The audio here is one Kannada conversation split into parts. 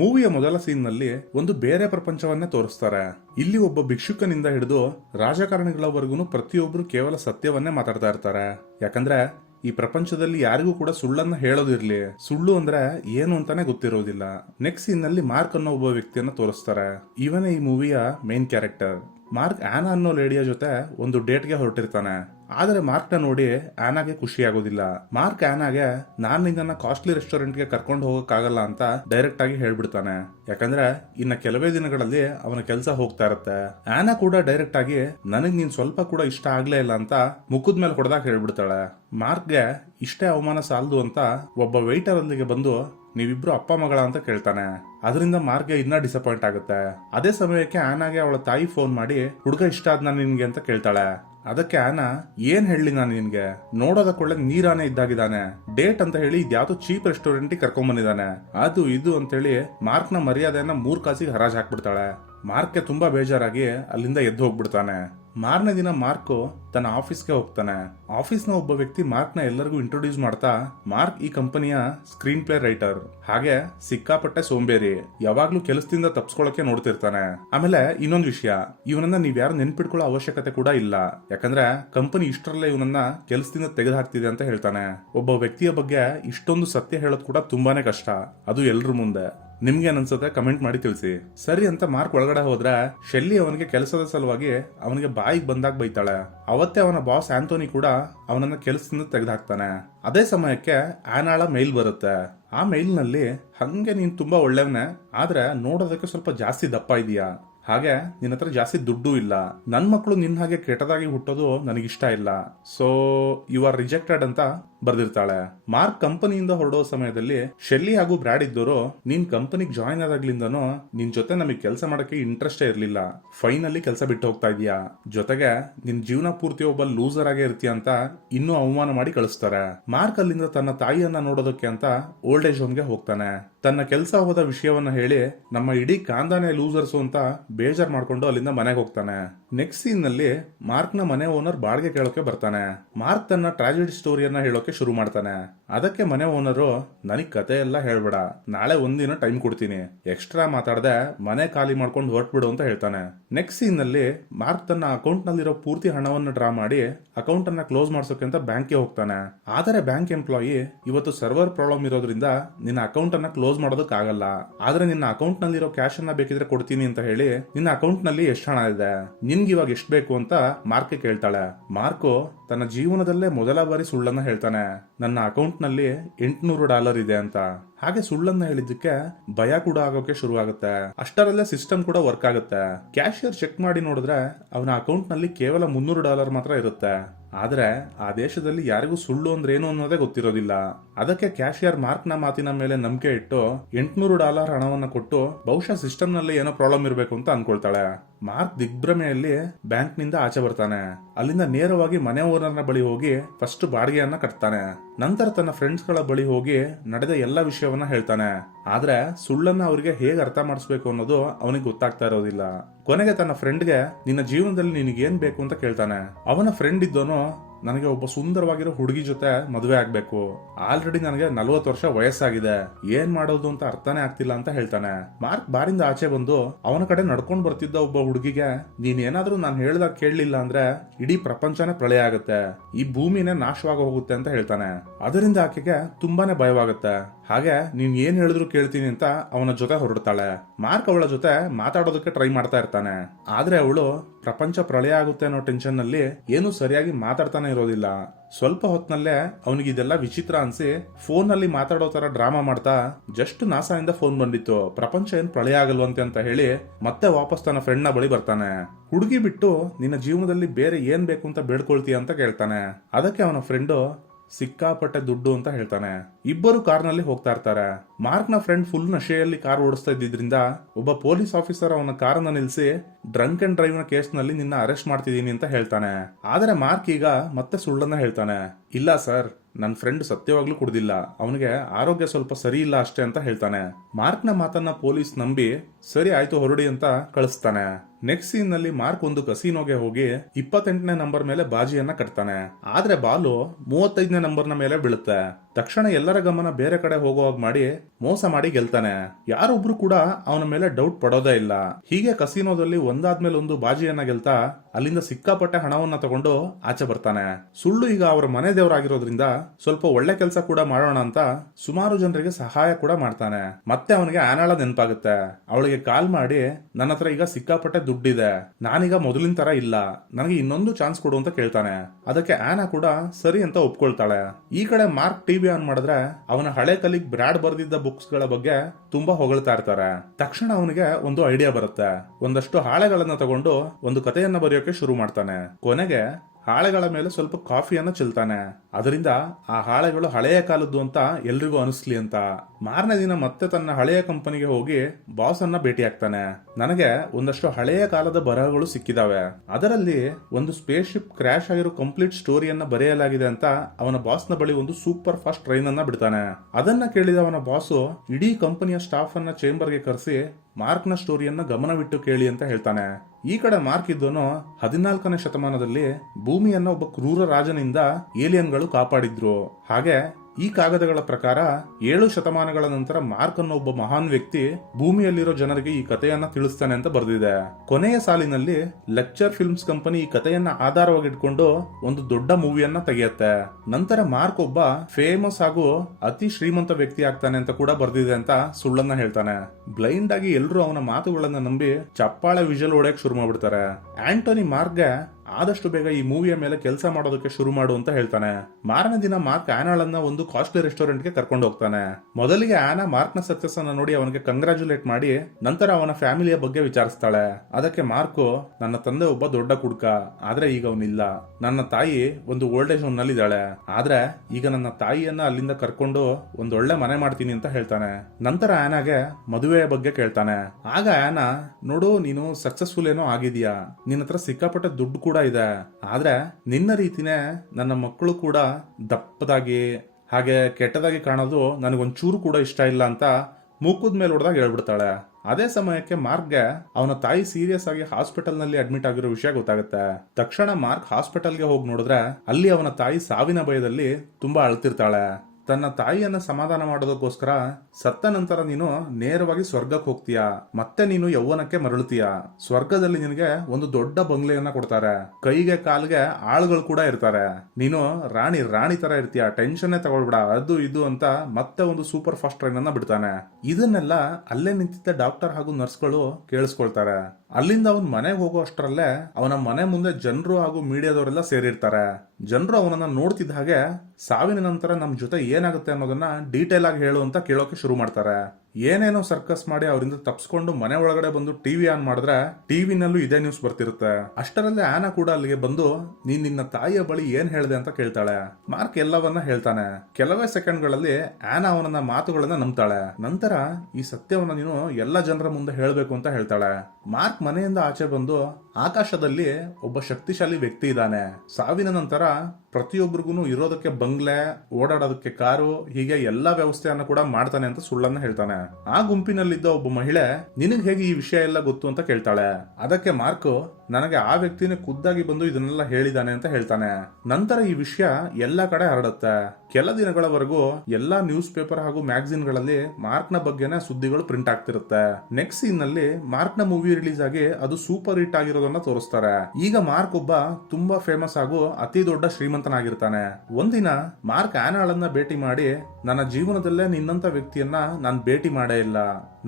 ಮೂವಿಯ ಮೊದಲ ಸೀನ್ ನಲ್ಲಿ ಒಂದು ಬೇರೆ ಪ್ರಪಂಚವನ್ನೇ ತೋರಿಸ್ತಾರೆ. ಇಲ್ಲಿ ಒಬ್ಬ ಭಿಕ್ಷುಕನಿಂದ ಹಿಡಿದು ರಾಜಕಾರಣಿಗಳವರೆಗೂ ಪ್ರತಿಯೊಬ್ರು ಕೇವಲ ಸತ್ಯವನ್ನೇ ಮಾತಾಡ್ತಾ ಇರ್ತಾರೆ. ಯಾಕಂದ್ರೆ ಈ ಪ್ರಪಂಚದಲ್ಲಿ ಯಾರಿಗೂ ಕೂಡ ಸುಳ್ಳನ್ನ ಹೇಳೋದಿರ್ಲಿ, ಸುಳ್ಳು ಅಂದ್ರೆ ಏನು ಅಂತಾನೆ ಗೊತ್ತಿರೋದಿಲ್ಲ. ನೆಕ್ಸ್ಟ್ ಸೀನ್ ನಲ್ಲಿ ಮಾರ್ಕ್ ಅನ್ನೋ ಒಬ್ಬ ವ್ಯಕ್ತಿಯನ್ನ ತೋರಿಸ್ತಾರೆ. ಇವನೇ ಈ ಮೂವಿಯ ಮೇನ್ ಕ್ಯಾರೆಕ್ಟರ್. ಮಾರ್ಕ್ ಆನಾ ಅನ್ನೋ ಲೇಡಿಯ ಜೊತೆ ಒಂದು ಡೇಟ್ಗೆ ಹೊರಟಿರ್ತಾನೆ. ಆದರೆ ಮಾರ್ಕ್ ನ ನೋಡಿ ಆನಾಗೆ ಖುಷಿ ಆಗೋದಿಲ್ಲ. ಮಾರ್ಕ್ ಆನಾಗೆ ನಾನ್ ನಿನ್ನ ಕಾಸ್ಟ್ಲಿ ರೆಸ್ಟೋರೆಂಟ್ ಗೆ ಕರ್ಕೊಂಡು ಹೋಗಕ್ಕಾಗಲ್ಲ ಅಂತ ಡೈರೆಕ್ಟ್ ಆಗಿ ಹೇಳ್ಬಿಡ್ತಾನೆ. ಯಾಕಂದ್ರೆ ಇನ್ನ ಕೆಲವೇ ದಿನಗಳಲ್ಲಿ ಅವನ ಕೆಲಸ ಹೋಗ್ತಾ ಇರುತ್ತೆ. ಆನಾ ಕೂಡ ಡೈರೆಕ್ಟ್ ಆಗಿ ನನಗ್ ನೀನ್ ಸ್ವಲ್ಪ ಕೂಡ ಇಷ್ಟ ಆಗ್ಲೇ ಇಲ್ಲ ಅಂತ ಮುಖದ ಮೇಲೆ ಹೊಡೆದಾಗ ಹೇಳ್ಬಿಡ್ತಾಳೆ. ಮಾರ್ಕ್ಗೆ ಇಷ್ಟೇ ಅವಮಾನ ಸಾಲದು ಅಂತ ಒಬ್ಬ ವೆಯ್ಟರ್ ಅಲ್ಲಿಗೆ ಬಂದು ನೀವಿಬ್ರು ಅಪ್ಪ ಮಗಳ ಅಂತ ಕೇಳ್ತಾನೆ. ಅದರಿಂದ ಮಾರ್ಕ್ಗೆ ಇನ್ನ ಡಿಸಪಾಯಿಂಟ್ ಆಗುತ್ತೆ. ಅದೇ ಸಮಯಕ್ಕೆ ಆನಾಗೆ ಅವಳ ತಾಯಿ ಫೋನ್ ಮಾಡಿ ಹುಡುಗ ಇಷ್ಟ ಆದ್ನ ನಿನ್ಗೆ ಅಂತ ಕೇಳ್ತಾಳೆ. ಅದಕ್ಕೆ ಆನಾ ಏನ್ ಹೇಳಿ ನಾನು ನಿನ್ಗೆ, ನೋಡೋದಕ್ಕೊಳ್ಳೆ ನೀರಾನೆ ಇದ್ದಾಗಿದ್ದಾನೆ, ಡೇಟ್ ಅಂತ ಹೇಳಿ ಇದ್ಯಾವ್ದೋ ಚೀಪ್ ರೆಸ್ಟೋರೆಂಟ್ ಕರ್ಕೊಂಡ್ ಬಂದಿದ್ದಾನೆ, ಅದು ಇದು ಅಂತೇಳಿ ಮಾರ್ಕ್ ನ ಮರ್ಯಾದೆಯನ್ನ 3 ಕಾಸಿಗೆ ಹರಾಜ್ ಹಾಕ್ಬಿಡ್ತಾಳೆ. ಮಾರ್ಕ್ಗೆ ತುಂಬಾ ಬೇಜಾರಾಗಿ ಅಲ್ಲಿಂದ ಎದ್ದು ಹೋಗ್ಬಿಡ್ತಾನೆ. ಮಾರನೇ ದಿನ ಮಾರ್ಕ್ ತನ್ನ ಆಫೀಸ್ಗೆ ಹೋಗ್ತಾನೆ. ಆಫೀಸ್ನ ಒಬ್ಬ ವ್ಯಕ್ತಿ ಮಾರ್ಕ್ ನ ಎಲ್ಲರಿಗೂ ಇಂಟ್ರೊಡ್ಯೂಸ್ ಮಾಡ್ತಾ, ಮಾರ್ಕ್ ಈ ಕಂಪನಿಯ ಸ್ಕ್ರೀನ್ ಪ್ಲೇ ರೈಟರ್, ಹಾಗೆ ಸಿಕ್ಕಾಪಟ್ಟೆ ಸೋಂಬೇರಿ, ಯಾವಾಗ್ಲೂ ಕೆಲಸದಿಂದ ತಪ್ಸ್ಕೊಳಕ್ಕೆ ನೋಡ್ತಿರ್ತಾನೆ. ಆಮೇಲೆ ಇನ್ನೊಂದು ವಿಷಯ, ಇವನನ್ನ ನೀವ್ ಯಾರು ನೆನ್ಪಿಟ್ಕೊಳ್ಳೋ ಅವಶ್ಯಕತೆ ಕೂಡ ಇಲ್ಲ, ಯಾಕಂದ್ರೆ ಕಂಪನಿ ಇಷ್ಟರಲ್ಲೇ ಇವನನ್ನ ಕೆಲಸದಿಂದ ತೆಗೆದು ಹಾಕ್ತಿದೆ ಅಂತ ಹೇಳ್ತಾನೆ. ಒಬ್ಬ ವ್ಯಕ್ತಿಯ ಬಗ್ಗೆ ಇಷ್ಟೊಂದು ಸತ್ಯ ಹೇಳೋದು ಕೂಡ ತುಂಬಾನೇ ಕಷ್ಟ, ಅದು ಎಲ್ರ ಮುಂದೆ. ನಿಮ್ಗೆ ಅನ್ಸುತ್ತೆ ಕಮೆಂಟ್ ಮಾಡಿ ತಿಳಿಸಿ. ಸರಿ ಅಂತ ಮಾರ್ಕ್ ಒಳಗಡೆ ಹೋದ್ರೆ ಶೆಲ್ಲಿ ಅವನಿಗೆ ಕೆಲಸದ ಸಲುವಾಗಿ ಅವನಿಗೆ ಬಾಯಿಗೆ ಬಂದಾಗ ಬೈತಾಳೆ. ಅವತ್ತೇ ಅವನ ಬಾಸ್ ಆಂಥೋನಿ ಕೂಡ ಅವನನ್ನ ಕೆಲಸದಿಂದ ತೆಗೆದುಹಾಕ್ತಾನೆ. ಅದೇ ಸಮಯಕ್ಕೆ ಆನಾಳ ಮೇಲ್ ಬರುತ್ತೆ. ಆ ಮೇಲ್ ನಲ್ಲಿ ಹಂಗೆ ನೀನ್ ತುಂಬಾ ಒಳ್ಳೆಯವನೇ, ಆದ್ರೆ ನೋಡೋದಕ್ಕೆ ಸ್ವಲ್ಪ ಜಾಸ್ತಿ ದಪ್ಪ ಇದೀಯಾ, ಹಾಗೆ ನಿನ್ನ ಹತ್ರ ಜಾಸ್ತಿ ದುಡ್ಡು ಇಲ್ಲ, ನನ್ ಮಕ್ಕಳು ನಿನ್ ಹಾಗೆ ಕೆಟ್ಟದಾಗಿ ಹುಟ್ಟೋದು ನನಗಿಷ್ಟ ಇಲ್ಲ, ಸೊ ಯು ಆರ್ ರಿಜೆಕ್ಟೆಡ್ ಅಂತ ಬರ್ದಿರ್ತಾಳೆ. ಮಾರ್ಕ್ ಕಂಪನಿಯಿಂದ ಹೊರಡೋ ಸಮಯದಲ್ಲಿ ಶೆಲ್ಲಿ ಹಾಗೂ ಬ್ರಾಡ್ ಇದ್ದವರು, ನೀನ್ ಕಂಪನಿಗೆ ಜಾಯಿನ್ ಆದಾಗ್ಲಿಂದನೂ ನಿನ್ ಜೊತೆ ನಮಗೆ ಕೆಲಸ ಮಾಡಕ್ಕೆ ಇಂಟ್ರೆಸ್ಟೇ ಇರ್ಲಿಲ್ಲ, ಫೈನಲಿ ಕೆಲಸ ಬಿಟ್ಟು ಹೋಗ್ತಾ ಇದೀಯಾ, ಜೊತೆಗೆ ನಿನ್ ಜೀವನ ಪೂರ್ತಿ ಒಬ್ಬ ಲೂಸರ್ ಆಗೇ ಇರ್ತೀಯ ಅಂತ ಇನ್ನೂ ಅವಮಾನ ಮಾಡಿ ಕಳಿಸ್ತಾರೆ. ಮಾರ್ಕ್ ಅಲ್ಲಿಂದ ತನ್ನ ತಾಯಿಯನ್ನ ನೋಡೋದಕ್ಕೆ ಅಂತ ಓಲ್ಡ್ ಏಜ್ ಹೋಮ್ಗೆ ಹೋಗ್ತಾನೆ. ತನ್ನ ಕೆಲಸ ಹೋದ ವಿಷಯವನ್ನ ಹೇಳಿ ನಮ್ಮ ಇಡೀ ಕಾಂದಾನೆ ಲೂಸರ್ಸು ಅಂತ ಬೇಜಾರ್ ಮಾಡ್ಕೊಂಡು ಅಲ್ಲಿಂದ ಮನೆಗೆ ಹೋಗ್ತಾನೆ. ನೆಕ್ಸ್ಟ್ ಸೀನ್ ನಲ್ಲಿ ಮಾರ್ಕ್ ನ ಮನೆ ಓನರ್ ಬಾಡಿಗೆ ಕೇಳೋಕೆ ಬರ್ತಾನೆ. ಮಾರ್ಕ್ ತನ್ನ ಟ್ರಾಜಿಡಿ ಸ್ಟೋರಿಯನ್ನ ಹೇಳೋಕೆ ಶುರು ಮಾಡ್ತಾನೆ. ಅದಕ್ಕೆ ಮನೆ ಓನರು, ನನಗ್ ಕತೆ ಎಲ್ಲ ಹೇಳ್ಬೇಡ, ನಾಳೆ ಒಂದಿನ ಟೈಮ್ ಕೊಡ್ತೀನಿ, ಎಕ್ಸ್ಟ್ರಾ ಮಾತಾಡದೆ ಮನೆ ಖಾಲಿ ಮಾಡ್ಕೊಂಡು ಹೊರಟ್ಬಿಡು ಅಂತ ಹೇಳ್ತಾನೆ. ನೆಕ್ಸ್ಟ್ ಸೀನ್ ನಲ್ಲಿ ಮಾರ್ಕ್ ತನ್ನ ಅಕೌಂಟ್ ನಲ್ಲಿರೋ ಪೂರ್ತಿ ಹಣವನ್ನು ಡ್ರಾ ಮಾಡಿ ಅಕೌಂಟ್ ಅನ್ನ ಕ್ಲೋಸ್ ಮಾಡ್ಸೋಕೆ ಅಂತ ಬ್ಯಾಂಕ್ಗೆ ಹೋಗ್ತಾನೆ. ಆದರೆ ಬ್ಯಾಂಕ್ ಎಂಪ್ಲಾಯಿ, ಇವತ್ತು ಸರ್ವರ್ ಪ್ರಾಬ್ಲಮ್ ಇರೋದ್ರಿಂದ ನಿನ್ನ ಅಕೌಂಟ್ ಅನ್ನ ಕ್ಲೋಸ್ ಮಾಡೋದಕ್ಕಾಗಲ್ಲ, ಆದ್ರೆ ನಿನ್ನ ಅಕೌಂಟ್ ನಲ್ಲಿರೋ ಕ್ಯಾಶ್ ಅನ್ನ ಬೇಕಿದ್ರೆ ಕೊಡ್ತೀನಿ ಅಂತ ಹೇಳಿ ನಿನ್ನ ಅಕೌಂಟ್ ನಲ್ಲಿ ಎಷ್ಟು ಹಣ ಇದೆ, ನಿನ್ಗೆ ಇವಾಗ ಎಷ್ಟು ಬೇಕು ಅಂತ ಮಾರ್ಕ್ ಕೇಳ್ತಾಳೆ. ಮಾರ್ಕು ತನ್ನ ಜೀವನದಲ್ಲೇ ಮೊದಲ ಬಾರಿ ಸುಳ್ಳನ್ನ ಹೇಳ್ತಾನೆ, ನನ್ನ ಅಕೌಂಟ್ ನಲ್ಲಿ $800 ಇದೆ ಅಂತ. ಹಾಗೆ ಸುಳ್ಳನ್ನ ಹೇಳಿದ್ದಕ್ಕೆ ಭಯ ಕೂಡ ಆಗೋಕೆ ಶುರು ಆಗುತ್ತೆ. ಅಷ್ಟರಲ್ಲೇ ಸಿಸ್ಟಮ್ ಕೂಡ ವರ್ಕ್ ಆಗುತ್ತೆ. ಕ್ಯಾಶಿಯರ್ ಚೆಕ್ ಮಾಡಿ ನೋಡಿದ್ರೆ ಅವನ ಅಕೌಂಟ್ ನಲ್ಲಿ ಕೇವಲ $300 ಮಾತ್ರ ಇರುತ್ತೆ. ಆದ್ರೆ ಆ ದೇಶದಲ್ಲಿ ಯಾರಿಗೂ ಸುಳ್ಳು ಅಂದ್ರೆ ಏನು ಅನ್ನೋದೇ ಗೊತ್ತಿರೋದಿಲ್ಲ. ಅದಕ್ಕೆ ಕ್ಯಾಶಿಯರ್ ಮಾರ್ಕ್ ನ ಮಾತಿನ ಮೇಲೆ ನಂಬಿಕೆ ಇಟ್ಟು $800 ಹಣವನ್ನ ಕೊಟ್ಟು ಬಹುಶಃ ಸಿಸ್ಟಮ್ ನಲ್ಲಿ ಏನೋ ಪ್ರಾಬ್ಲಮ್ ಇರಬೇಕು ಅಂತ ಅನ್ಕೊಳ್ತಾಳೆ. ಮಾರ್ಕ್ ದಿಗ್ಭ್ರಮೆಯಲ್ಲಿ ಬ್ಯಾಂಕ್ ನಿಂದ ಆಚೆ ಬರ್ತಾನೆ. ಅಲ್ಲಿಂದ ನೇರವಾಗಿ ಮನೆ ಓನರ್ನ ಬಳಿ ಹೋಗಿ ಫಸ್ಟ್ ಬಾಡಿಗೆಯನ್ನ ಕಟ್ತಾನೆ. ನಂತರ ತನ್ನ ಫ್ರೆಂಡ್ಸ್ ಗಳ ಬಳಿ ಹೋಗಿ ನಡೆದ ಎಲ್ಲ ವಿಷಯವನ್ನ ಹೇಳ್ತಾನೆ. ಆದ್ರೆ ಸುಳ್ಳನ್ನ ಅವರಿಗೆ ಹೇಗೆ ಅರ್ಥ ಮಾಡಿಸ್ಬೇಕು ಅನ್ನೋದು ಅವನಿಗೆ ಗೊತ್ತಾಗ್ತಾ ಇರೋದಿಲ್ಲ. ಕೊನೆಗೆ ತನ್ನ ಫ್ರೆಂಡ್ಗೆ ನಿನ್ನ ಜೀವನದಲ್ಲಿ ನಿನಗೇನ್ ಬೇಕು ಅಂತ ಕೇಳ್ತಾನೆ. ಅವನ ಫ್ರೆಂಡ್ ಇದ್ದೋನು, ನನಗೆ ಒಬ್ಬ ಸುಂದರವಾಗಿರೋ ಹುಡುಗಿ ಜೊತೆ ಮದುವೆ ಆಗ್ಬೇಕು, ಆಲ್ರೆಡಿ ನನಗೆ 40 ವರ್ಷ ವಯಸ್ಸಾಗಿದೆ, ಏನ್ ಮಾಡೋದು ಅಂತ ಅರ್ಥನೇ ಆಗ್ತಿಲ್ಲ ಅಂತ ಹೇಳ್ತಾನೆ. ಮಾರ್ಕ್ ಬಾರಿಂದ ಆಚೆ ಬಂದು ಅವನ ಕಡೆ ನಡ್ಕೊಂಡ್ ಬರ್ತಿದ್ದ ಒಬ್ಬ ಹುಡುಗಿಗೆ, ನೀನ್ ಏನಾದ್ರೂ ನಾನು ಹೇಳ್ದಾಗ ಕೇಳಲಿಲ್ಲ ಅಂದ್ರೆ ಇಡೀ ಪ್ರಪಂಚನೇ ಪ್ರಳಯ ಆಗುತ್ತೆ, ಈ ಭೂಮಿನೇ ನಾಶವಾಗಿ ಹೋಗುತ್ತೆ ಅಂತ ಹೇಳ್ತಾನೆ. ಅದರಿಂದ ಆಕೆಗೆ ತುಂಬಾನೇ ಭಯವಾಗುತ್ತೆ. ಹಾಗೆ ನೀನ್ ಏನ್ ಹೇಳಿದ್ರು ಕೇಳ್ತೀನಿ ಅಂತ ಅವನ ಜೊತೆ ಹೊರಡ್ತಾಳೆ. ಮಾರ್ಕ್ ಅವಳ ಜೊತೆ ಮಾತಾಡೋದಕ್ಕೆ ಟ್ರೈ ಮಾಡ್ತಾ ಇರ್ತಾನೆ. ಆದ್ರೆ ಅವಳು ಪ್ರಪಂಚ ಪ್ರಳಯ ಆಗುತ್ತೆ ಅನ್ನೋ ಟೆನ್ಷನ್ ನಲ್ಲಿ ಏನು ಸರಿಯಾಗಿ ಮಾತಾಡ್ತಾನೆ ಇರೋದಿಲ್ಲ. ಸ್ವಲ್ಪ ಹೊತ್ನಲ್ಲೇ ಅವನಿಗೆ ಇದೆಲ್ಲ ವಿಚಿತ್ರ ಅನ್ಸಿ ಫೋನ್ ನಲ್ಲಿ ಮಾತಾಡೋ ತರ ಡ್ರಾಮಾ ಮಾಡ್ತಾ, ಜಸ್ಟ್ ನಾಸಾಯಿಂದ ಫೋನ್ ಬಂದಿತ್ತು, ಪ್ರಪಂಚ ಏನ್ ಪ್ರಳಯ ಆಗಲ್ವಂತೆ ಅಂತ ಹೇಳಿ ಮತ್ತೆ ವಾಪಸ್ ತನ್ನ ಫ್ರೆಂಡ್ ನ ಬಳಿ ಬರ್ತಾನೆ. ಹುಡುಗಿ ಬಿಟ್ಟು ನಿನ್ನ ಜೀವನದಲ್ಲಿ ಬೇರೆ ಏನ್ ಬೇಕು ಅಂತ ಬೇಡ್ಕೊಳ್ತೀಯ ಅಂತ ಕೇಳ್ತಾನೆ. ಅದಕ್ಕೆ ಅವನ ಫ್ರೆಂಡು, ಸಿಕ್ಕಾಪಟ್ಟೆ ದುಡ್ಡು ಅಂತ ಹೇಳ್ತಾನೆ. ಇಬ್ಬರು ಕಾರ್ನಲ್ಲಿ ಹೋಗ್ತಾ ಇರ್ತಾರೆ. ಮಾರ್ಕ್ ನ ಫ್ರೆಂಡ್ ಫುಲ್ ನಶೆಯಲ್ಲಿ ಕಾರ್ ಓಡಿಸ್ತಾ ಇದ್ದಿದ್ರಿಂದ ಒಬ್ಬ ಪೊಲೀಸ್ ಆಫೀಸರ್ ಅವನ ಕಾರನ್ನ ನಿಲ್ಸಿ ಡ್ರಂಕ್ ಅಂಡ್ ಡ್ರೈವ್ ನ ಕೇಸ್ ನಲ್ಲಿ ನಿನ್ನ ಅರೆಸ್ಟ್ ಮಾಡ್ತಿದೀನಿ ಅಂತ ಹೇಳ್ತಾನೆ. ಆದ್ರೆ ಮಾರ್ಕ್ ಈಗ ಮತ್ತೆ ಸುಳ್ಳನ್ನ ಹೇಳ್ತಾನೆ. ಇಲ್ಲ ಸರ್, ನನ್ನ ಫ್ರೆಂಡ್ ಸತ್ಯವಾಗ್ಲೂ ಕುಡ್ದಿಲ್ಲ, ಅವನಿಗೆ ಆರೋಗ್ಯ ಸ್ವಲ್ಪ ಸರಿ ಇಲ್ಲ ಅಷ್ಟೇ ಅಂತ ಹೇಳ್ತಾನೆ. ಮಾರ್ಕ್ ನ ಮಾತನ್ನ ಪೊಲೀಸ್ ನಂಬಿ ಸರಿ ಆಯ್ತು ಹೊರಡಿ ಅಂತ ಕಳಿಸ್ತಾನೆ. ನೆಕ್ಸ್ಟ್ ಸೀನ್ ನಲ್ಲಿ ಮಾರ್ಕ್ ಒಂದು ಕಸಿನೋಗೆ ಹೋಗಿ 28ನೇ ನಂಬರ್ ಮೇಲೆ ಬಾಜಿಯನ್ನ ಕಟ್ತಾನೆ. ಆದ್ರೆ ಬಾಲು 35ನೇ ನಂಬರ್ನ ಮೇಲೆ ಬೀಳುತ್ತೆ. ತಕ್ಷಣ ಎಲ್ಲರ ಗಮನ ಬೇರೆ ಕಡೆ ಹೋಗುವಾಗ ಮಾಡಿ ಮೋಸ ಮಾಡಿ ಗೆಲ್ತಾನೆ. ಯಾರೊಬ್ರು ಕೂಡ ಅವನ ಮೇಲೆ ಡೌಟ್ ಪಡೋದೇ ಇಲ್ಲ. ಹೀಗೆ ಕಸಿನೋದಲ್ಲಿ ಒಂದಾದ್ಮೇಲೆ ಒಂದು ಬಾಜಿಯನ್ನ ಗೆಲ್ತಾ ಅಲ್ಲಿಂದ ಸಿಕ್ಕಾಪಟ್ಟೆ ಹಣವನ್ನ ತಗೊಂಡು ಆಚೆ ಬರ್ತಾನೆ. ಸುಳ್ಳು ಈಗ ಅವರ ಮನೆ ದೇವರಾಗಿರೋದ್ರಿಂದ ಸ್ವಲ್ಪ ಒಳ್ಳೆ ಕೆಲಸ ಕೂಡ ಮಾಡೋಣ ಅಂತ ಸುಮಾರು ಜನರಿಗೆ ಸಹಾಯ ಕೂಡ ಮಾಡ್ತಾನೆ. ಮತ್ತೆ ಅವನಿಗೆ ಆನಾಳ ನೆನಪಾಗುತ್ತೆ. ಅವಳಿಗೆ ಕಾಲ್ ಮಾಡಿ ನನ್ನ ಹತ್ರ ಈಗ ಸಿಕ್ಕಾಪಟ್ಟೆ ದುಡ್ಡಿದೆ, ನಾನೀಗ ಮೊದಲಿನ ತರ ಇಲ್ಲ, ನನಗೆ ಇನ್ನೊಂದು ಚಾನ್ಸ್ ಕೊಡು ಅಂತ ಕೇಳ್ತಾನೆ. ಅದಕ್ಕೆ ಆನಾ ಕೂಡ ಸರಿ ಅಂತ ಒಪ್ಕೊಳ್ತಾಳೆ. ಈ ಕಡೆ ಮಾರ್ಕ್ ಟಿವಿ ಆನ್ ಮಾಡಿದ್ರೆ ಅವನ ಹಳೆ ಕಲಿಗ್ ಬ್ರಾಡ್ ಬರೆದಿದ್ದ ಬುಕ್ಸ್ ಗಳ ಬಗ್ಗೆ ತುಂಬಾ ಹೊಗಳ್ತಾ ಇರ್ತಾರೆ. ತಕ್ಷಣ ಅವನಿಗೆ ಒಂದು ಐಡಿಯಾ ಬರುತ್ತೆ. ಒಂದಷ್ಟು ಹಾಳೆಗಳನ್ನ ತಗೊಂಡು ಒಂದು ಕಥೆಯನ್ನ ಬರೆಯೋಕೆ ಶುರು ಮಾಡ್ತಾನೆ. ಕೊನೆಗೆ ಹಾಳೆಗಳ ಮೇಲೆ ಸ್ವಲ್ಪ ಕಾಫಿಯನ್ನ ಚೆಲ್ತಾನೆ. ಅದರಿಂದ ಆ ಹಾಳೆಗಳು ಹಳೆಯ ಕಾಲದ್ದು ಅಂತ ಎಲ್ರಿಗೂ ಅನಿಸ್ಲಿ ಅಂತ. ಮಾರನೇ ದಿನ ಮತ್ತೆ ತನ್ನ ಹಳೆಯ ಕಂಪನಿಗೆ ಹೋಗಿ ಬಾಸ್ ಅನ್ನ ಭೇಟಿ ಆಗ್ತಾನೆ. ನನಗೆ ಒಂದಷ್ಟು ಹಳೆಯ ಕಾಲದ ಬರಹಗಳು ಸಿಕ್ಕಿದಾವೆ, ಅದರಲ್ಲಿ ಒಂದು ಸ್ಪೇಸ್ ಶಿಪ್ ಕ್ರಾಶ್ ಆಗಿರೋ ಕಂಪ್ಲೀಟ್ ಸ್ಟೋರಿಯನ್ನ ಬರೆಯಲಾಗಿದೆ ಅಂತ ಅವನ ಬಾಸ್ ನ ಬಳಿ ಒಂದು ಸೂಪರ್ ಫಾಸ್ಟ್ ಟ್ರೈನ್ ಅನ್ನ ಬಿಡ್ತಾನೆ. ಅದನ್ನ ಕೇಳಿದ ಅವನ ಬಾಸು ಇಡೀ ಕಂಪನಿಯ ಸ್ಟಾಫ್ ಅನ್ನ ಚೇಂಬರ್ಗೆ ಕರೆಸಿ ಮಾರ್ಕ್ ನ ಸ್ಟೋರಿಯನ್ನ ಗಮನವಿಟ್ಟು ಕೇಳಿ ಅಂತ ಹೇಳ್ತಾನೆ. ಈ ಕಡೆ ಮಾರ್ಕ್ ಇದ್ದೋನು 14ನೇ ಶತಮಾನದಲ್ಲಿ ಭೂಮಿಯನ್ನ ಒಬ್ಬ ಕ್ರೂರ ರಾಜನಿಂದ ಏಲಿಯನ್ಗಳು ಕಾಪಾಡಿದ್ರು. ಹಾಗೆ ಈ ಕಾಗದಗಳ ಪ್ರಕಾರ 7 ಶತಮಾನಗಳ ನಂತರ ಮಾರ್ಕ್ ಅನ್ನೋ ಒಬ್ಬ ಮಹಾನ್ ವ್ಯಕ್ತಿ ಭೂಮಿಯಲ್ಲಿರೋ ಜನರಿಗೆ ಈ ಕಥೆಯನ್ನ ತಿಳಿಸ್ತಾನೆ ಅಂತ ಬರೆದಿದೆ. ಕೊನೆಯ ಸಾಲಿನಲ್ಲಿ ಲೆಕ್ಚರ್ ಫಿಲ್ಮ್ಸ್ ಕಂಪನಿ ಈ ಕಥೆಯನ್ನ ಆಧಾರವಾಗಿಟ್ಕೊಂಡು ಒಂದು ದೊಡ್ಡ ಮೂವಿಯನ್ನ ತೆಗೆಯುತ್ತೆ. ನಂತರ ಮಾರ್ಕ್ ಒಬ್ಬ ಫೇಮಸ್ ಹಾಗೂ ಅತಿ ಶ್ರೀಮಂತ ವ್ಯಕ್ತಿ ಆಗ್ತಾನೆ ಅಂತ ಕೂಡ ಬರ್ದಿದೆ ಅಂತ ಸುಳ್ಳನ್ನ ಹೇಳ್ತಾನೆ. ಬ್ಲೈಂಡ್ ಆಗಿ ಎಲ್ರು ಅವನ ಮಾತುಗಳನ್ನ ನಂಬಿ ಚಪ್ಪಾಳೆ ವಿಜಲ್ ಹೊಡೆಯಕ್ ಶುರು ಮಾಡ್ಬಿಡ್ತಾರೆ. ಆಂಟೋನಿ ಮಾರ್ಕ್ಗೆ ಆದಷ್ಟು ಬೇಗ ಈ ಮೂವಿಯ ಮೇಲೆ ಕೆಲಸ ಮಾಡೋದಕ್ಕೆ ಶುರು ಮಾಡು ಅಂತ ಹೇಳ್ತಾನೆ. ಮಾರನೇ ದಿನ ಮಾರ್ಕ್ ಆನಾಳನ್ನ ಒಂದು ಕಾಸ್ಟ್ಲಿ ರೆಸ್ಟೋರೆಂಟ್ ಗೆ ಕರ್ಕೊಂಡು ಹೋಗ್ತಾನೆ. ಮೊದಲಿಗೆ ಆನಾ ಮಾರ್ಕ್ ನ ಸಕ್ಸಸ್ ಅನ್ನ ನೋಡಿ ಅವನಿಗೆ ಕಂಗ್ರಾಚುಲೇಟ್ ಮಾಡಿ ನಂತರ ಅವನ ಫ್ಯಾಮಿಲಿಯ ಬಗ್ಗೆ ವಿಚಾರಿಸ್ತಾಳೆ. ಅದಕ್ಕೆ ಮಾರ್ಕು, ನನ್ನ ತಂದೆ ಒಬ್ಬ ದೊಡ್ಡ ಕುಡ್ಕ, ಆದ್ರೆ ಈಗ ಅವನಿಲ್ಲ. ನನ್ನ ತಾಯಿ ಒಂದು ಓಲ್ಡ್ ಏಜ್ ಹೋಮ್ ನಲ್ಲಿ ಇದ್ದಾಳೆ, ಆದ್ರೆ ಈಗ ನನ್ನ ತಾಯಿಯನ್ನ ಅಲ್ಲಿಂದ ಕರ್ಕೊಂಡು ಒಂದೊಳ್ಳೆ ಮನೆ ಮಾಡ್ತೀನಿ ಅಂತ ಹೇಳ್ತಾನೆ. ನಂತರ ಆನಾಗೆ ಮದುವೆಯ ಬಗ್ಗೆ ಕೇಳ್ತಾನೆ. ಆಗ ಆನಾ, ನೋಡು, ನೀನು ಸಕ್ಸಸ್ಫುಲ್ ಏನೋ ಆಗಿದೀಯಾ, ನಿನ್ನ ಹತ್ರ ಸಿಕ್ಕಾಪಟ್ಟೆ ದುಡ್ಡು ಕೂಡ ಇದೆ, ಆದ್ರೆ ನಿನ್ನ ರೀತಿನೇ ನನ್ನ ಮಕ್ಕಳು ಕೂಡ ದಪ್ಪದಾಗಿ ಹಾಗೆ ಕೆಟ್ಟದಾಗಿ ಕಾಣೋದು ನನಗೊಂಚೂರು ಕೂಡ ಇಷ್ಟ ಇಲ್ಲ ಅಂತ ಮೂಕುದ್ ಮೇಲೆ ಹೊಡೆದಾಗ ಹೇಳ್ಬಿಡ್ತಾಳೆ. ಅದೇ ಸಮಯಕ್ಕೆ ಮಾರ್ಕ್ಗೆ ಅವನ ತಾಯಿ ಸೀರಿಯಸ್ ಆಗಿ ಹಾಸ್ಪಿಟಲ್ ನಲ್ಲಿ ಅಡ್ಮಿಟ್ ಆಗಿರೋ ವಿಷಯ ಗೊತ್ತಾಗುತ್ತೆ. ತಕ್ಷಣ ಮಾರ್ಕ್ ಹಾಸ್ಪಿಟಲ್ಗೆ ಹೋಗಿ ನೋಡಿದ್ರೆ ಅಲ್ಲಿ ಅವನ ತಾಯಿ ಸಾವಿನ ಭಯದಲ್ಲಿ ತುಂಬಾ ಅಳ್ತಿರ್ತಾಳೆ. ತನ್ನ ತಾಯಿಯನ್ನ ಸಮಾಧಾನ ಮಾಡೋದಕ್ಕೋಸ್ಕರ ಸತ್ತ ನಂತರ ನೀನು ನೇರವಾಗಿ ಸ್ವರ್ಗಕ್ಕೆ ಹೋಗ್ತೀಯಾ, ಮತ್ತೆ ನೀನು ಯೌವನಕ್ಕೆ ಮರಳುತ್ತೀಯಾ, ಸ್ವರ್ಗದಲ್ಲಿ ನಿನಗೆ ಒಂದು ದೊಡ್ಡ ಬಂಗ್ಲೆಯನ್ನ ಕೊಡ್ತಾರೆ, ಕೈಗೆ ಕಾಲ್ಗೆ ಆಳುಗಳು ಕೂಡ ಇರ್ತಾರೆ, ನೀನು ರಾಣಿ ತರ ಇರ್ತೀಯ, ಟೆನ್ಷನ್ನೇ ತಗೊಳ್ಬೇಡ, ಅದು ಇದು ಅಂತ ಮತ್ತೆ ಒಂದು ಸೂಪರ್ ಫಾಸ್ಟ್ ಟ್ರೈನ್ ಅನ್ನ ಬಿಡ್ತಾನೆ. ಇದನ್ನೆಲ್ಲ ಅಲ್ಲೇ ನಿಂತಿದ್ದ ಡಾಕ್ಟರ್ ಹಾಗೂ ನರ್ಸ್ಗಳು ಕೇಳಿಸ್ಕೊಳ್ತಾರೆ. ಅಲ್ಲಿಂದ ಅವನ್ ಮನೆಗೆ ಹೋಗೋ ಅಷ್ಟರಲ್ಲೇ ಅವನ ಮನೆ ಮುಂದೆ ಜನರು ಹಾಗೂ ಮೀಡಿಯಾದವರೆಲ್ಲ ಸೇರಿರ್ತಾರೆ. ಜನರು ಅವನನ್ನ ನೋಡ್ತಿದ್ದ ಹಾಗೆ ಸಾವಿನ ನಂತರ ನಮ್ ಜೊತೆ ಏನಾಗುತ್ತೆ ಅನ್ನೋದನ್ನ ಡೀಟೇಲ್ ಆಗಿ ಹೇಳು ಅಂತ ಕೇಳೋಕೆ ಶುರು ಮಾಡ್ತಾರೆ. ಏನೇನೋ ಸರ್ಕಸ್ ಮಾಡಿ ಅವರಿಂದ ತಪ್ಸ್ಕೊಂಡು ಮನೆ ಒಳಗಡೆ ಬಂದು ಟಿವಿ ಆನ್ ಮಾಡಿದ್ರೆ ಟಿವಿನಲ್ಲೂ ಇದೇ ನ್ಯೂಸ್ ಬರ್ತಿರುತ್ತೆ. ಅಷ್ಟರಲ್ಲಿ ಆನಾ ಕೂಡ ಅಲ್ಲಿಗೆ ಬಂದು ನೀನ್ ನಿನ್ನ ತಾಯಿಯ ಬಳಿ ಏನ್ ಹೇಳ್ದೆ ಅಂತ ಕೇಳ್ತಾಳೆ. ಮಾರ್ಕ್ ಎಲ್ಲವನ್ನ ಹೇಳ್ತಾನೆ. ಕೆಲವೇ ಸೆಕೆಂಡ್ಗಳಲ್ಲಿ ಆನಾ ಅವನನ್ನ ಮಾತುಗಳನ್ನ ನಂಬ್ತಾಳೆ. ನಂತರ ಈ ಸತ್ಯವನ್ನ ನೀನು ಎಲ್ಲ ಜನರ ಮುಂದೆ ಹೇಳ್ಬೇಕು ಅಂತ ಹೇಳ್ತಾಳೆ. ಮಾರ್ಕ್ ಮನೆಯಿಂದ ಆಚೆ ಬಂದು ಆಕಾಶದಲ್ಲಿ ಒಬ್ಬ ಶಕ್ತಿಶಾಲಿ ವ್ಯಕ್ತಿ ಇದ್ದಾನೆ, ಸಾವಿನ ನಂತರ ಪ್ರತಿಯೊಬ್ಬರಿಗೂ ಇರೋದಕ್ಕೆ ಬಂಗ್ಲೆ, ಓಡಾಡೋದಕ್ಕೆ ಕಾರು, ಹೀಗೆ ಎಲ್ಲಾ ವ್ಯವಸ್ಥೆಯನ್ನ ಕೂಡ ಮಾಡ್ತಾನೆ ಅಂತ ಸುಳ್ಳನ್ನ ಹೇಳ್ತಾನೆ. ಆ ಗುಂಪಿನಲ್ಲಿದ್ದ ಒಬ್ಬ ಮಹಿಳೆ, ನಿನಗೆ ಹೇಗೆ ಈ ವಿಷಯ ಎಲ್ಲ ಗೊತ್ತು ಅಂತ ಕೇಳ್ತಾಳೆ. ಅದಕ್ಕೆ ಮಾರ್ಕ್, ನನಗೆ ಆ ವ್ಯಕ್ತಿನೇ ಖುದ್ದಾಗಿ ಬಂದು ಇದನ್ನೆಲ್ಲ ಹೇಳಿದಾನೆ ಅಂತ ಹೇಳ್ತಾನೆ. ನಂತರ ಈ ವಿಷಯ ಎಲ್ಲಾ ಕಡೆ ಹರಡುತ್ತೆ. ಕೆಲ ದಿನಗಳವರೆಗೂ ಎಲ್ಲಾ ನ್ಯೂಸ್ ಪೇಪರ್ ಹಾಗೂ ಮ್ಯಾಗಝಿನ್ ಗಳಲ್ಲಿ ಮಾರ್ಕ್ ನ ಬಗ್ಗೆನೇ ಸುದ್ದಿಗಳು ಪ್ರಿಂಟ್ ಆಗ್ತಿರುತ್ತೆ. ನೆಕ್ಸ್ಟ್ ಸೀನ್ ನಲ್ಲಿ ಮಾರ್ಕ್ ನ ಮೂವಿ ರಿಲೀಸ್ ಆಗಿ ಅದು ಸೂಪರ್ ಹಿಟ್ ಆಗಿರೋದನ್ನ ತೋರಿಸ್ತಾರೆ. ಈಗ ಮಾರ್ಕ್ ಒಬ್ಬ ತುಂಬಾ ಫೇಮಸ್ ಹಾಗೂ ಅತಿ ದೊಡ್ಡ ಶ್ರೀಮಂತನಾಗಿರ್ತಾನೆ. ಒಂದಿನ ಮಾರ್ಕ್ ಆನಾಳನ್ನ ಭೇಟಿ ಮಾಡಿ, ನನ್ನ ಜೀವನದಲ್ಲೇ ನಿನ್ನಂತ ವ್ಯಕ್ತಿಯನ್ನ ನಾನು ಭೇಟಿ ಮಾಡೇ ಇಲ್ಲ,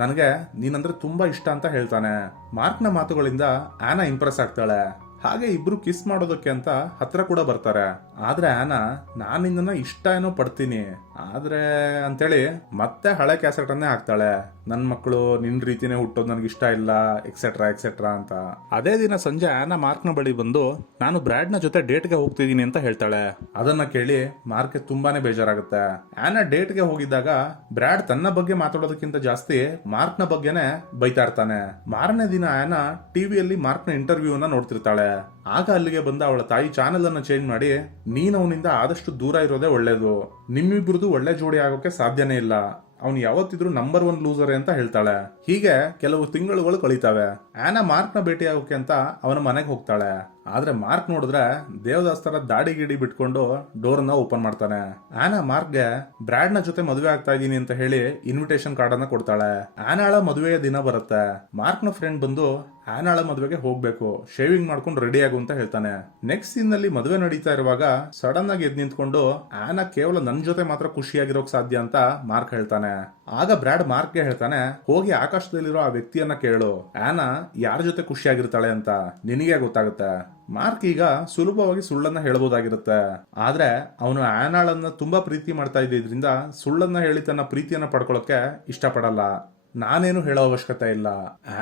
ನನಗೆ ನೀನಂದ್ರೆ ತುಂಬಾ ಇಷ್ಟ ಅಂತ ಹೇಳ್ತಾನೆ. ಮಾರ್ಕ್ ನ ಮಾತುಗಳಿಂದ ಆನಾ ಇಂಪ್ರೆಸ್ ಆಗ್ತಾಳೆ. ಹಾಗೆ ಇಬ್ರು ಕಿಸ್ ಮಾಡೋದಕ್ಕೆ ಅಂತ ಹತ್ರ ಕೂಡ ಬರ್ತಾರೆ. ಆದ್ರೆ ಆನಾ, ನಾನು ನಿನ್ನ ಇಷ್ಟ ಏನೋ ಪಡ್ತೀನಿ ಆದ್ರೆ ಅಂತೇಳಿ ಮತ್ತೆ ಹಳೆ ಕ್ಯಾಸೆಟ್ ಅನ್ನೇ ಹಾಕ್ತಾಳೆ. ನನ್ ಮಕ್ಕಳು ನಿನ್ ರೀತಿನೇ ಹುಟ್ಟೋದು ನನಗೆ ಇಷ್ಟ ಇಲ್ಲ, ಎಕ್ಸೆಟ್ರಾ ಎಕ್ಸೆಟ್ರಾ ಅಂತ. ಅದೇ ದಿನ ಸಂಜೆ ಆನಾ ಮಾರ್ಕ್ ನ ಬಳಿ ಬಂದು, ನಾನು ಬ್ರಾಡ್ ನ ಜೊತೆ ಡೇಟ್ಗೆ ಹೋಗ್ತಿದ್ದೀನಿ ಅಂತ ಹೇಳ್ತಾಳೆ. ಅದನ್ನ ಕೇಳಿ ಮಾರ್ಕ್ಗೆ ತುಂಬಾನೇ ಬೇಜಾರಾಗುತ್ತೆ. ಆನಾ ಡೇಟ್ಗೆ ಹೋಗಿದ್ದಾಗ ಬ್ರಾಡ್ ತನ್ನ ಬಗ್ಗೆ ಮಾತಾಡೋದಕ್ಕಿಂತ ಜಾಸ್ತಿ ಮಾರ್ಕ್ ನ ಬಗ್ಗೆನೆ ಬೈತಾ ಇರ್ತಾನೆ. ಮಾರನೇ ದಿನ ಆನಾ ಟಿವಿಯಲ್ಲಿ ಮಾರ್ಕ್ ನ ಇಂಟರ್ವ್ಯೂ ಅನ್ನ ನೋಡ್ತಿರ್ತಾಳೆ. ಆಗ ಅಲ್ಲಿಗೆ ಬಂದ ಅವಳ ತಾಯಿ ಚಾನೆಲ್ ಅನ್ನ ಚೇಂಜ್ ಮಾಡಿ, ನೀನ್ ಅವನಿಂದ ಆದಷ್ಟು ದೂರ ಇರೋದೇ ಒಳ್ಳೇದು, ನಿಮ್ಮಿಬ್ರದ್ದು ಒಳ್ಳೆ ಜೋಡಿ ಆಗೋಕೆ ಸಾಧ್ಯನೇ ಇಲ್ಲ, ಅವ್ನು ಯಾವತ್ತಿದ್ರು ನಂಬರ್ 1 ಲೂಸರ್ ಅಂತ ಹೇಳ್ತಾಳೆ. ಹೀಗೆ ಕೆಲವು ತಿಂಗಳುಗಳು ಕಳೀತಾವೆ. ಆನಾ ಮಾರ್ಕ್ ನ ಭೇಟಿ ಆಗೋಕೆ ಅಂತ ಅವನ ಮನೆಗೆ ಹೋಗ್ತಾಳೆ. ಆದ್ರೆ ಮಾರ್ಕ್ ನೋಡಿದ್ರೆ ದೇವದಾಸ್ ತರ ದಾಡಿ ಗಿಡಿ ಬಿಟ್ಕೊಂಡು ಡೋರ್ ನ ಓಪನ್ ಮಾಡ್ತಾನೆ. ಆನಾ ಮಾರ್ಕ್ಗೆ ಬ್ರಾಡ್ ನ ಜೊತೆ ಮದುವೆ ಆಗ್ತಾ ಇದೀನಿ ಅಂತ ಹೇಳಿ ಇನ್ವಿಟೇಷನ್ ಕಾರ್ಡ್ ಅನ್ನ ಕೊಡ್ತಾಳೆ. ಆನಾಳ ಮದುವೆಯ ದಿನ ಬರುತ್ತೆ. ಮಾರ್ಕ್ ನ ಫ್ರೆಂಡ್ ಬಂದು ಆನಾಳ ಮದುವೆಗೆ ಹೋಗ್ಬೇಕು, ಶೇವಿಂಗ್ ಮಾಡ್ಕೊಂಡು ರೆಡಿ ಆಗು ಅಂತ ಹೇಳ್ತಾನೆ. ನೆಕ್ಸ್ಟ್ ಸೀನ್ ನಲ್ಲಿ ಮದುವೆ ನಡೀತಾ ಇರುವಾಗ ಸಡನ್ ಆಗಿ ಎದ್ ನಿಂತ್ಕೊಂಡು ಆನಾ ಕೇವಲ ನನ್ ಜೊತೆ ಮಾತ್ರ ಖುಷಿಯಾಗಿರೋಕ್ ಸಾಧ್ಯ ಅಂತ ಮಾರ್ಕ್ ಹೇಳ್ತಾನೆ. ಆಗ ಬ್ರಾಡ್ ಮಾರ್ಕ್ಗೆ ಹೇಳ್ತಾನೆ, ಹೋಗಿ ಆಕಾಶದಲ್ಲಿರೋ ಆ ವ್ಯಕ್ತಿಯನ್ನ ಕೇಳು, ಆನಾ ಯಾರ ಜೊತೆ ಖುಷಿಯಾಗಿರ್ತಾಳೆ ಅಂತ ನಿನಗೆ ಗೊತ್ತಾಗುತ್ತೆ. ಮಾರ್ಕ್ ಈಗ ಸುಲಭವಾಗಿ ಸುಳ್ಳನ್ನ ಹೇಳಬಹುದಾಗಿರುತ್ತೆ. ಆದ್ರೆ ಅವನು ಆನಾಳನ್ನ ತುಂಬಾ ಪ್ರೀತಿ ಮಾಡ್ತಾ ಇದ್ದಿದ್ರಿಂದ ಸುಳ್ಳನ್ನ ಹೇಳಿ ತನ್ನ ಪ್ರೀತಿಯನ್ನ ಪಡ್ಕೊಳ್ಳೋಕೆ ಇಷ್ಟಪಡಲ್ಲ. ನಾನೇನು ಹೇಳೋ ಅವಶ್ಯಕತೆ ಇಲ್ಲ,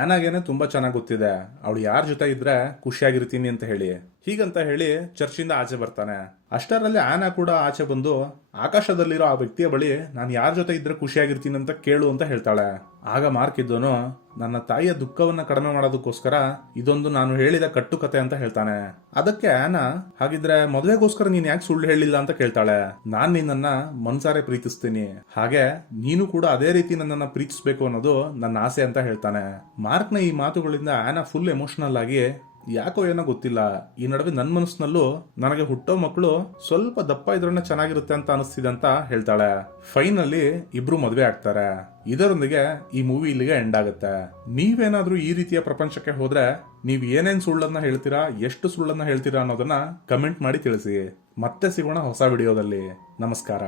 ಆನಾಗೇನೆ ತುಂಬಾ ಚೆನ್ನಾಗಿ ಗೊತ್ತಿದೆ ಅವಳು ಯಾರ ಜೊತೆ ಇದ್ರೆ ಖುಷಿಯಾಗಿರ್ತೀನಿ ಅಂತ ಹೇಳಿ. ಹೀಗಂತ ಹೇಳಿ ಚರ್ಚಿಂದ ಆಚೆ ಬರ್ತಾನೆ. ಅಷ್ಟರಲ್ಲಿ ಆನಾ ಕೂಡ ಆಚೆ ಬಂದು ಆಕಾಶದಲ್ಲಿರೋ ಆ ವ್ಯಕ್ತಿಯ ಬಳಿ ನಾನು ಯಾರ ಜೊತೆ ಇದ್ರೆ ಖುಷಿಯಾಗಿರ್ತೀನಿ ಅಂತ ಕೇಳು ಅಂತ ಹೇಳ್ತಾಳೆ. ಆಗ ಮಾರ್ಕ್ ಇದ್ದೋನು ನನ್ನ ತಾಯಿಯ ದುಃಖವನ್ನ ಕಡಿಮೆ ಮಾಡೋದಕ್ಕೋಸ್ಕರ ಇದೊಂದು ನಾನು ಹೇಳಿದ ಕಟ್ಟುಕತೆ ಅಂತ ಹೇಳ್ತಾನೆ. ಅದಕ್ಕೆ ಆನಾ, ಹಾಗಿದ್ರೆ ಮದುವೆಗೋಸ್ಕರ ನೀನ್ ಯಾಕೆ ಸುಳ್ಳು ಹೇಳಿಲ್ಲ ಅಂತ ಕೇಳ್ತಾಳೆ. ನಾನ್ ನಿನ್ನನ್ನ ಮನ್ಸಾರೆ ಪ್ರೀತಿಸ್ತೀನಿ, ಹಾಗೆ ನೀನು ಕೂಡ ಅದೇ ರೀತಿ ನನ್ನನ್ನ ಪ್ರೀತಿಸ್ಬೇಕು ಅನ್ನೋದು ನನ್ನ ಆಸೆ ಅಂತ ಹೇಳ್ತಾನೆ. ಮಾರ್ಕ್ನ ಈ ಮಾತುಗಳಿಂದ ಆನಾ ಫುಲ್ ಎಮೋಷನಲ್ ಆಗಿ, ಯಾಕೋ ಏನೋ ಗೊತ್ತಿಲ್ಲ, ಈ ನಡುವೆ ನನ್ನ ಮನಸ್ಸಿನಲ್ಲೂ ನನಗೆ ಹುಟ್ಟೋ ಮಕ್ಕಳು ಸ್ವಲ್ಪ ದಪ್ಪ ಇದ್ರನ್ನ ಚೆನ್ನಾಗಿರುತ್ತೆ ಅಂತ ಅನಿಸ್ತಿದೆ ಅಂತ ಹೇಳ್ತಾಳೆ. ಫೈನಲಿ ಇಬ್ರು ಮದುವೆ ಆಗ್ತಾರೆ. ಇದರೊಂದಿಗೆ ಈ ಮೂವಿ ಇಲ್ಲಿಗೆ ಎಂಡ್ ಆಗುತ್ತೆ. ನೀವೇನಾದ್ರೂ ಈ ರೀತಿಯ ಪ್ರಪಂಚಕ್ಕೆ ಹೋದ್ರೆ ನೀವ್ ಏನೇನ್ ಸುಳ್ಳನ್ನ ಹೇಳ್ತೀರಾ, ಎಷ್ಟು ಸುಳ್ಳನ್ನ ಹೇಳ್ತೀರಾ ಅನ್ನೋದನ್ನ ಕಮೆಂಟ್ ಮಾಡಿ ತಿಳಿಸಿ. ಮತ್ತೆ ಸಿಗೋಣ ಹೊಸ ವಿಡಿಯೋದಲ್ಲಿ. ನಮಸ್ಕಾರ.